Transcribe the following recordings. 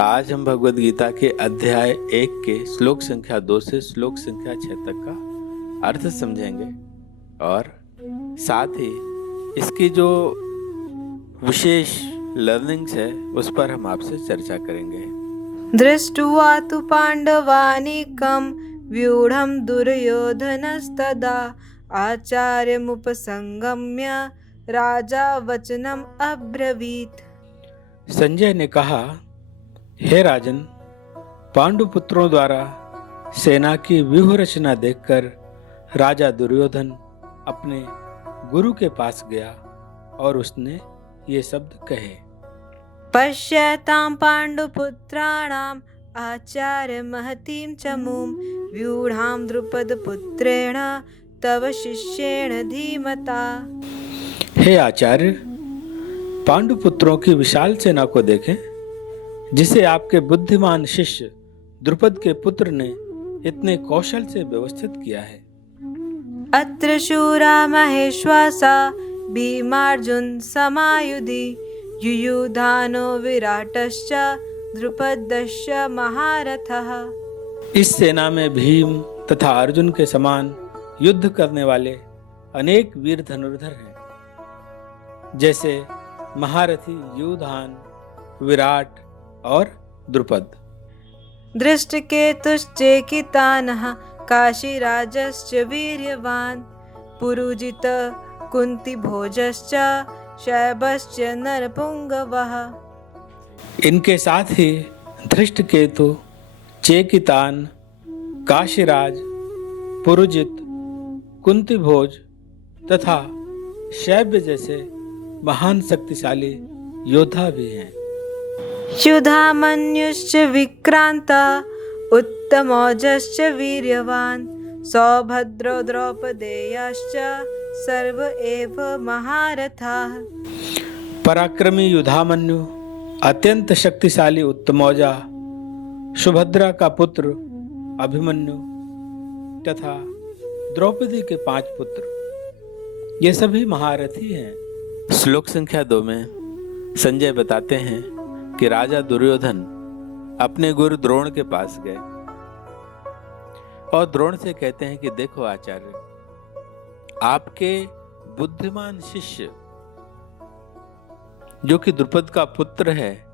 आज हम भगवद गीता के अध्याय 1 के श्लोक संख्या 2 से श्लोक संख्या 6 तक का अर्थ समझेंगे और साथ ही इसकी जो विशेष लर्निंग्स है उस पर हम आपसे चर्चा करेंगे। दृष्ट्वा तु पाण्डवानीकं व्यूढं दुर्योधनस्तदा आचार्यमुपसंगम्य राजा वचनम् अब्रवीत्। संजय ने कहा, हे राजन, पांडुपुत्रों द्वारा सेना की व्यूह रचना देखकर राजा दुर्योधन अपने गुरु के पास गया और उसने ये शब्द कहे। पश्यतां पाण्डुपुत्राणाम् आचार्य महतीं चमूं व्यूढां द्रुपदपुत्रेण तव शिष्येण धीमता। हे आचार्य, पांडुपुत्रों की विशाल सेना को देखें, जिसे आपके बुद्धिमान शिष्य द्रुपद के पुत्र ने इतने कौशल से व्यवस्थित किया है। अत्र शूरा महेश्वासा भीमार्जुन समायुधि युयुधानो विराटश्च द्रुपदश्च महारथः। इस सेना में भीम तथा अर्जुन के समान युद्ध करने वाले अनेक वीर धनुर्धर हैं, जैसे महारथी युयुधान, विराट और द्रुपद। दृष्टकेतुश्चेकितानः काशीराजश्च वीर्यवान् पुरुजित कुन्तिभोजश्च शैबश्च नरपुंगवः। इनके साथ ही धृष्टकेतु, चेकितान, काशीराज, पुरुजित, कुंतीभोज तथा शैब्य जैसे महान शक्तिशाली योद्धा भी हैं। युधामन्युश्च विक्रांत उत्तमौजश्च वीर्यवान् सौभद्रो द्रौपदेयश्च सर्व एव महारथाः। पराक्रमी युधामन्यु, अत्यंत शक्तिशाली उत्तमौजा, सुभद्रा का पुत्र अभिमन्यु तथा द्रौपदी के 5 पुत्र, ये सभी महारथी हैं। श्लोक संख्या 2 में संजय बताते हैं कि राजा दुर्योधन अपने गुरु द्रोण के पास गए और द्रोण से कहते हैं कि देखो आचार्य, आपके बुद्धिमान शिष्य जो कि द्रुपद का पुत्र है,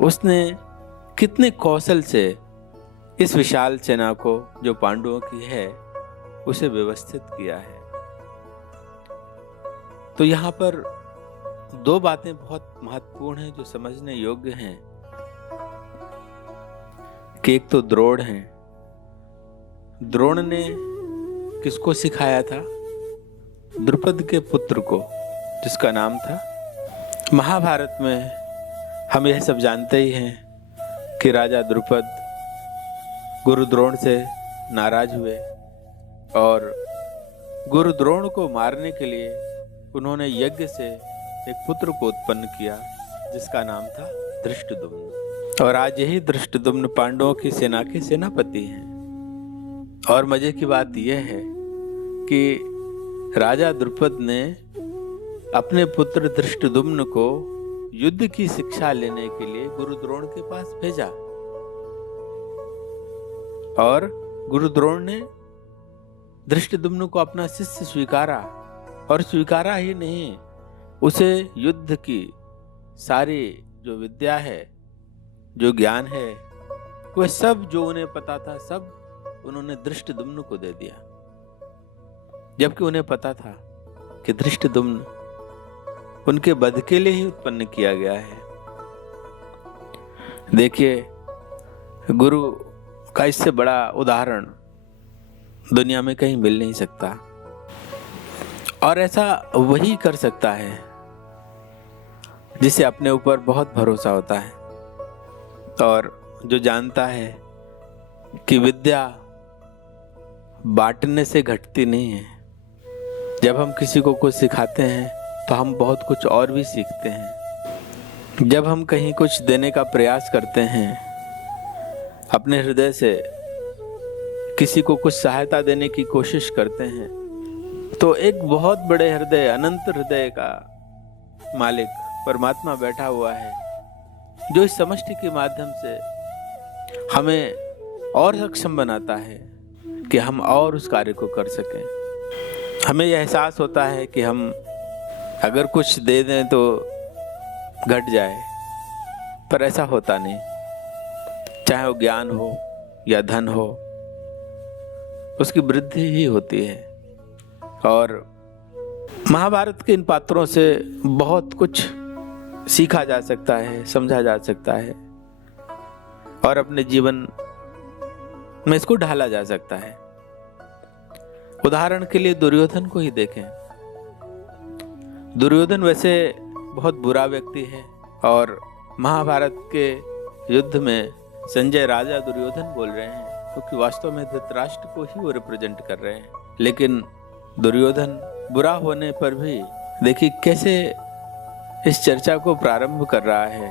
उसने कितने कौशल से इस विशाल सेना को जो पांडवों की है उसे व्यवस्थित किया है। तो यहाँ पर 2 बातें बहुत महत्वपूर्ण हैं जो समझने योग्य हैं कि एक तो द्रोण है। द्रोण ने किसको सिखाया था? द्रुपद के पुत्र को, जिसका नाम था। महाभारत में हम यह सब जानते ही हैं कि राजा द्रुपद गुरु द्रोण से नाराज हुए और गुरु द्रोण को मारने के लिए उन्होंने यज्ञ से एक पुत्र को उत्पन्न किया जिसका नाम था धृष्टद्युम्न। और आज यही धृष्टद्युम्न पांडवों की सेना के सेनापति हैं। और मजे की बात यह है कि राजा द्रुपद ने अपने पुत्र धृष्टद्युम्न को युद्ध की शिक्षा लेने के लिए गुरु द्रोण के पास भेजा और गुरु द्रोण ने धृष्टद्युम्न को अपना शिष्य स्वीकारा, और स्वीकारा ही नहीं, उसे युद्ध की सारी जो विद्या है, जो ज्ञान है, वह सब जो उन्हें पता था सब उन्होंने धृष्टद्युम्न को दे दिया, जबकि उन्हें पता था कि धृष्टद्युम्न उनके वध के लिए ही उत्पन्न किया गया है। देखिए, गुरु का इससे बड़ा उदाहरण दुनिया में कहीं मिल नहीं सकता, और ऐसा वही कर सकता है जिसे अपने ऊपर बहुत भरोसा होता है और जो जानता है कि विद्या बांटने से घटती नहीं है। जब हम किसी को कुछ सिखाते हैं तो हम बहुत कुछ और भी सीखते हैं। जब हम कहीं कुछ देने का प्रयास करते हैं अपने हृदय से, किसी को कुछ सहायता देने की कोशिश करते हैं, तो एक बहुत बड़े हृदय, अनंत हृदय का मालिक परमात्मा बैठा हुआ है, जो इस समष्टि के माध्यम से हमें और सक्षम बनाता है कि हम और उस कार्य को कर सकें। हमें यह एहसास होता है कि हम अगर कुछ दे दें तो घट जाए, पर ऐसा होता नहीं। चाहे वो ज्ञान हो या धन हो, उसकी वृद्धि ही होती है। और महाभारत के इन पात्रों से बहुत कुछ सीखा जा सकता है, समझा जा सकता है और अपने जीवन में इसको ढाला जा सकता है। उदाहरण के लिए दुर्योधन को ही देखें। दुर्योधन वैसे बहुत बुरा व्यक्ति है और महाभारत के युद्ध में संजय राजा दुर्योधन बोल रहे हैं, क्योंकि वास्तव में धृतराष्ट्र को ही वो रिप्रेजेंट कर रहे हैं। लेकिन दुर्योधन बुरा होने पर भी देखिए कैसे इस चर्चा को प्रारंभ कर रहा है।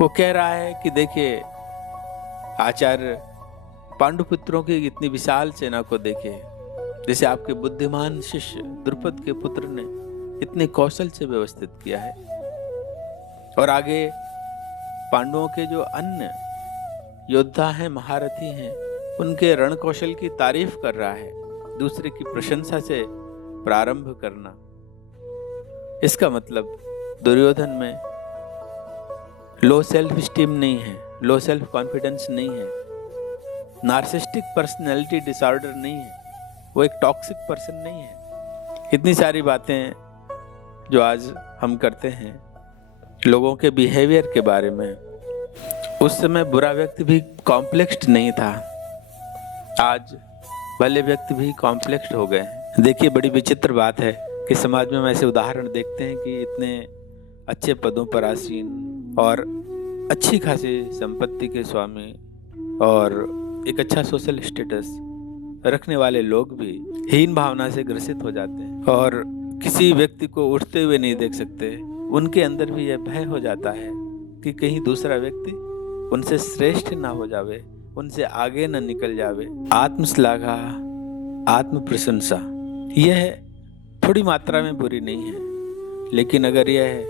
वो कह रहा है कि देखिए आचार्य, पांडुपुत्रों की इतनी विशाल सेना को देखिए, जैसे आपके बुद्धिमान शिष्य द्रुपद के पुत्र ने इतने कौशल से व्यवस्थित किया है। और आगे पांडवों के जो अन्य योद्धा हैं, महारथी हैं, उनके रण कौशल की तारीफ कर रहा है। दूसरे की प्रशंसा से प्रारंभ करना, इसका मतलब दुर्योधन में लो सेल्फ स्टीम नहीं है, लो सेल्फ कॉन्फिडेंस नहीं है, नार्सिस्टिक पर्सनैलिटी डिसऑर्डर नहीं है, वो एक टॉक्सिक पर्सन नहीं है। इतनी सारी बातें जो आज हम करते हैं लोगों के बिहेवियर के बारे में, उस समय बुरा व्यक्ति भी कॉम्प्लेक्स्ड नहीं था, आज भले व्यक्ति भी कॉम्प्लेक्स्ड हो गए हैं। देखिए बड़ी विचित्र बात है कि समाज में हम ऐसे उदाहरण देखते हैं कि इतने अच्छे पदों पर आसीन और अच्छी खासी संपत्ति के स्वामी और एक अच्छा सोशल स्टेटस रखने वाले लोग भी हीन भावना से ग्रसित हो जाते हैं और किसी व्यक्ति को उठते हुए नहीं देख सकते। उनके अंदर भी यह भय हो जाता है कि कहीं दूसरा व्यक्ति उनसे श्रेष्ठ ना हो जावे, उनसे आगे न निकल जावे। आत्मश्लाघा, आत्म प्रशंसा, यह थोड़ी मात्रा में बुरी नहीं है, लेकिन अगर यह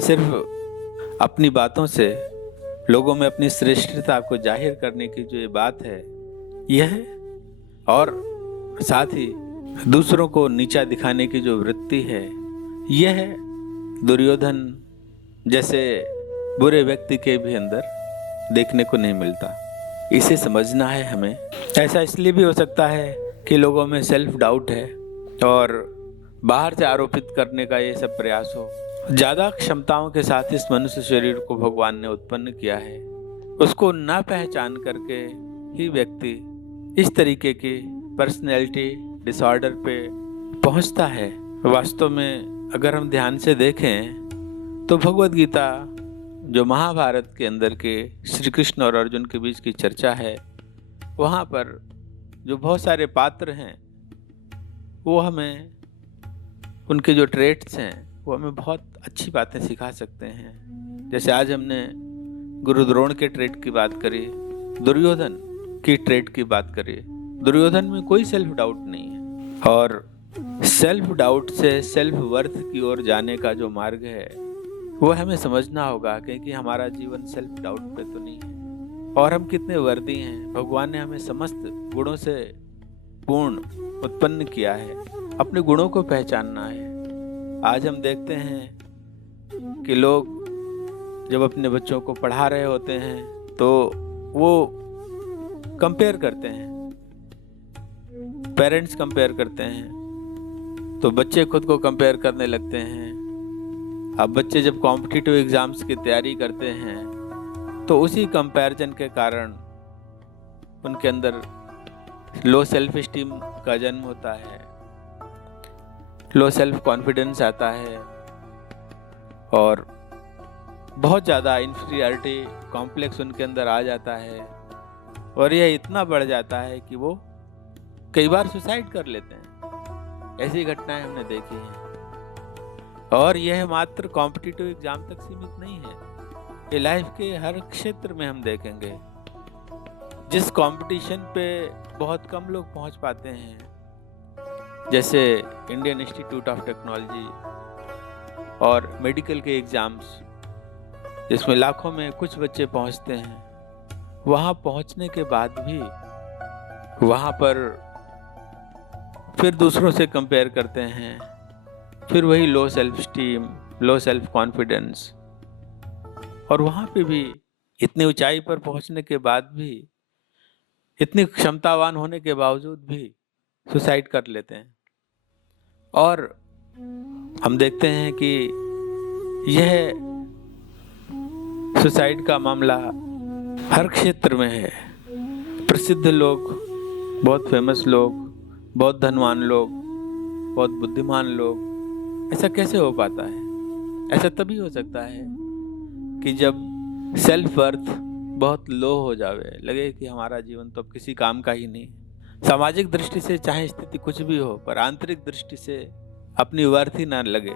सिर्फ अपनी बातों से लोगों में अपनी श्रेष्ठता को जाहिर करने की जो ये बात है, यह और साथ ही दूसरों को नीचा दिखाने की जो वृत्ति है, यह दुर्योधन जैसे बुरे व्यक्ति के भी अंदर देखने को नहीं मिलता। इसे समझना है हमें। ऐसा इसलिए भी हो सकता है कि लोगों में सेल्फ डाउट है और बाहर से आरोपित करने का ये सब प्रयास हो। ज़्यादा क्षमताओं के साथ इस मनुष्य शरीर को भगवान ने उत्पन्न किया है, उसको ना पहचान करके ही व्यक्ति इस तरीके की पर्सनैलिटी डिसऑर्डर पे पहुंचता है। वास्तव में अगर हम ध्यान से देखें तो भगवद गीता जो महाभारत के अंदर के श्री कृष्ण और अर्जुन के बीच की चर्चा है, वहाँ पर जो बहुत सारे पात्र हैं वो हमें उनके जो ट्रेट्स हैं वो हमें बहुत अच्छी बातें सिखा सकते हैं। जैसे आज हमने गुरु द्रोण के ट्रेट की बात करी, दुर्योधन की ट्रेट की बात करी। दुर्योधन में कोई सेल्फ डाउट नहीं है और सेल्फ डाउट से सेल्फ वर्थ की ओर जाने का जो मार्ग है वो हमें समझना होगा, क्योंकि हमारा जीवन सेल्फ डाउट पे तो नहीं है और हम कितने वर्दी हैं। भगवान ने हमें समस्त गुणों से पूर्ण उत्पन्न किया है, अपने गुणों को पहचानना है। आज हम देखते हैं कि लोग जब अपने बच्चों को पढ़ा रहे होते हैं तो वो कंपेयर करते हैं, पेरेंट्स कंपेयर करते हैं, तो बच्चे खुद को कंपेयर करने लगते हैं। अब बच्चे जब कॉम्पिटिटिव एग्जाम्स की तैयारी करते हैं तो उसी कंपैरिजन के कारण उनके अंदर लो सेल्फ एस्टीम का जन्म होता है, लो सेल्फ कॉन्फिडेंस आता है और बहुत ज़्यादा इंफीरियरिटी कॉम्प्लेक्स उनके अंदर आ जाता है और यह इतना बढ़ जाता है कि वो कई बार सुसाइड कर लेते हैं। ऐसी घटनाएं हमने देखी हैं और यह मात्र कॉम्पिटिटिव एग्जाम तक सीमित नहीं है, ये लाइफ के हर क्षेत्र में हम देखेंगे। जिस कंपटीशन पे बहुत कम लोग पहुंच पाते हैं, जैसे इंडियन इंस्टीट्यूट ऑफ टेक्नोलॉजी और मेडिकल के एग्ज़ाम्स, जिसमें लाखों में कुछ बच्चे पहुंचते हैं, वहां पहुंचने के बाद भी वहां पर फिर दूसरों से कंपेयर करते हैं, फिर वही low self esteem, low self confidence, और वहाँ पे भी इतनी ऊंचाई पर पहुँचने के बाद भी, इतनी क्षमतावान होने के बावजूद भी सुसाइड कर लेते हैं। और हम देखते हैं कि यह सुसाइड का मामला हर क्षेत्र में है। प्रसिद्ध लोग, बहुत फेमस लोग, बहुत धनवान लोग, बहुत बुद्धिमान लोग, ऐसा कैसे हो पाता है? ऐसा तभी हो सकता है कि जब सेल्फ वर्थ बहुत लो हो जावे, लगे कि हमारा जीवन तो अब किसी काम का ही नहीं। सामाजिक दृष्टि से चाहे स्थिति कुछ भी हो, पर आंतरिक दृष्टि से अपनी वर्थ ही ना लगे,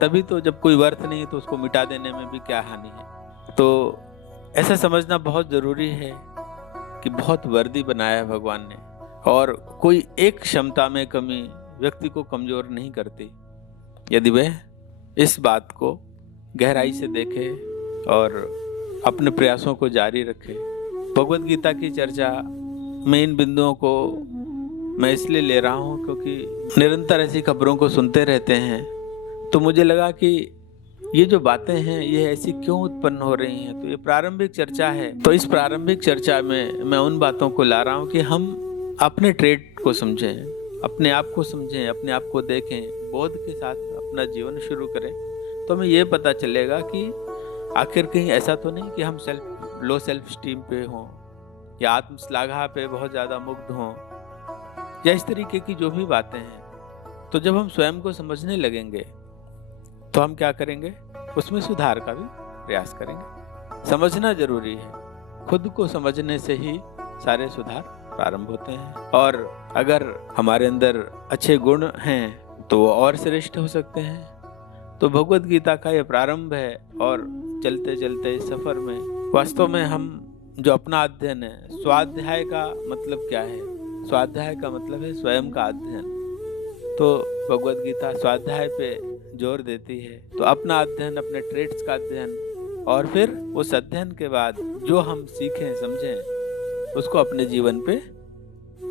तभी तो जब कोई वर्थ नहीं तो उसको मिटा देने में भी क्या हानि है। तो ऐसा समझना बहुत ज़रूरी है कि बहुत वर्दी बनाया है भगवान ने, और कोई एक क्षमता में कमी व्यक्ति को कमज़ोर नहीं करती, यदि वह इस बात को गहराई से देखे और अपने प्रयासों को जारी रखे। भगवद गीता की चर्चा में इन बिंदुओं को मैं इसलिए ले रहा हूँ क्योंकि निरंतर ऐसी खबरों को सुनते रहते हैं, तो मुझे लगा कि ये जो बातें हैं ये ऐसी क्यों उत्पन्न हो रही हैं। तो ये प्रारंभिक चर्चा है, तो इस प्रारंभिक चर्चा में मैं उन बातों को ला रहा हूँ कि हम अपने ट्रेड को समझें, अपने आप को समझें, अपने आप को देखें, बोध के साथ अपना जीवन शुरू करें, तो हमें ये पता चलेगा कि आखिर कहीं ऐसा तो नहीं कि हम लो सेल्फ स्टीम पे हों, या आत्मश्लाघा पे बहुत ज़्यादा मुग्ध हों, या इस तरीके की जो भी बातें हैं। तो जब हम स्वयं को समझने लगेंगे तो हम क्या करेंगे, उसमें सुधार का भी प्रयास करेंगे। समझना जरूरी है, खुद को समझने से ही सारे सुधार प्रारंभ होते हैं, और अगर हमारे अंदर अच्छे गुण हैं तो वो और श्रेष्ठ हो सकते हैं। तो भगवद गीता का ये प्रारंभ है, और चलते चलते इस सफर में वास्तव में हम जो अपना अध्ययन है, स्वाध्याय का मतलब क्या है? स्वाध्याय का मतलब है स्वयं का अध्ययन। तो भगवद गीता स्वाध्याय पे जोर देती है। तो अपना अध्ययन, अपने ट्रेड्स का अध्ययन, और फिर उस अध्ययन के बाद जो हम सीखें समझें उसको अपने जीवन पे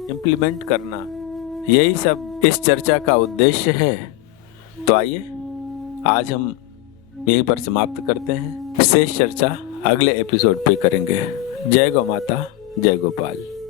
इम्प्लीमेंट करना, यही सब इस चर्चा का उद्देश्य है। तो आइए आज हम यहीं पर समाप्त करते हैं, शेष चर्चा अगले एपिसोड पे करेंगे। जय गौ माता, जय गोपाल।